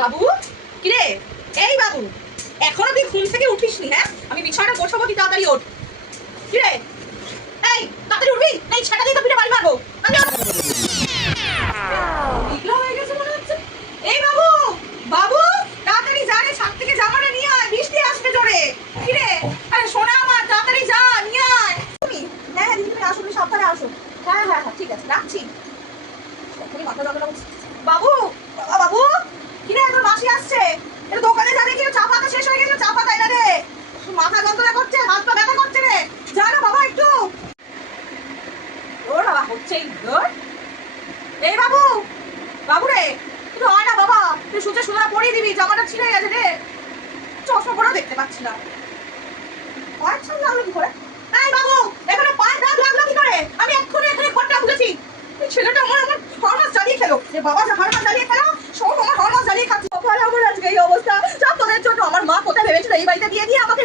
বাবু কিরে, এই বাবু এখনো তুই ঘুম থেকে উঠিসনি? হ্যাঁ, আমি বিছানাটা গোছাবো, তুই তাড়াতাড়ি ওঠ। কিরে, এই তাড়াতাড়ি উঠবি, এই ছাটা দিয়ে তো পিঠে বাড়ি মারবো। এগুলো হয়ে গেছে মনে হচ্ছে। এই বাবু, বাবু তাড়াতাড়ি যা রে, ছাদ থেকে জামাটা নিয়ে আয়, বৃষ্টি আসবে জোরে। কিরে, আরে সোনা আমার, তাড়াতাড়ি যা নিয়ে আয়। তুমি হ্যাঁ হ্যাঁ দিদি, তুমি আসো, তুমি সাবধানে আসো। হ্যাঁ হ্যাঁ হ্যাঁ ঠিক আছে, রাখছি। মাথা যন্ত্রণা করছে। বাবু, বাবু কিরে, তোর মাসি আসছে, এটা দোকানে যাবে কি? চা পাতা শেষ হয়ে গেছে, চা পাতা এনে দে। মাথা যন্ত্রণা করছে, হাত পা ব্যথা করছে রে, যা না বাবা একটু। ও বাবা হচ্ছেই তোর। এই বাবু, বাবু রে, তুই হয় না বাবা, তুই সুচে সুতরা পরিয়ে দিবি, জামাটা ছিঁড়ে গেছে রে, চশমা পরেও দেখতে পাচ্ছি না। পায়ের ছাল লাগলো কি করে? এই বাবু, এখানে পায়ের দাগ লাগলো কি করে? আমি এক্ষুনি এখানে ঘরটা বুঝেছি। এই ছেলেটা আমার হরমাস জ্বালিয়ে খেলো। যে বাবা যে হরমাস জ্বালিয়ে খেলো, সব আমার হরমাস জ্বালিয়ে খাচ্ছে। আমার আজকে এই অবস্থা, সব তোদের জন্য। আমার মা কোথায় ভেবেছিল এই বাড়িতে দিয়ে দিয়ে আমাকে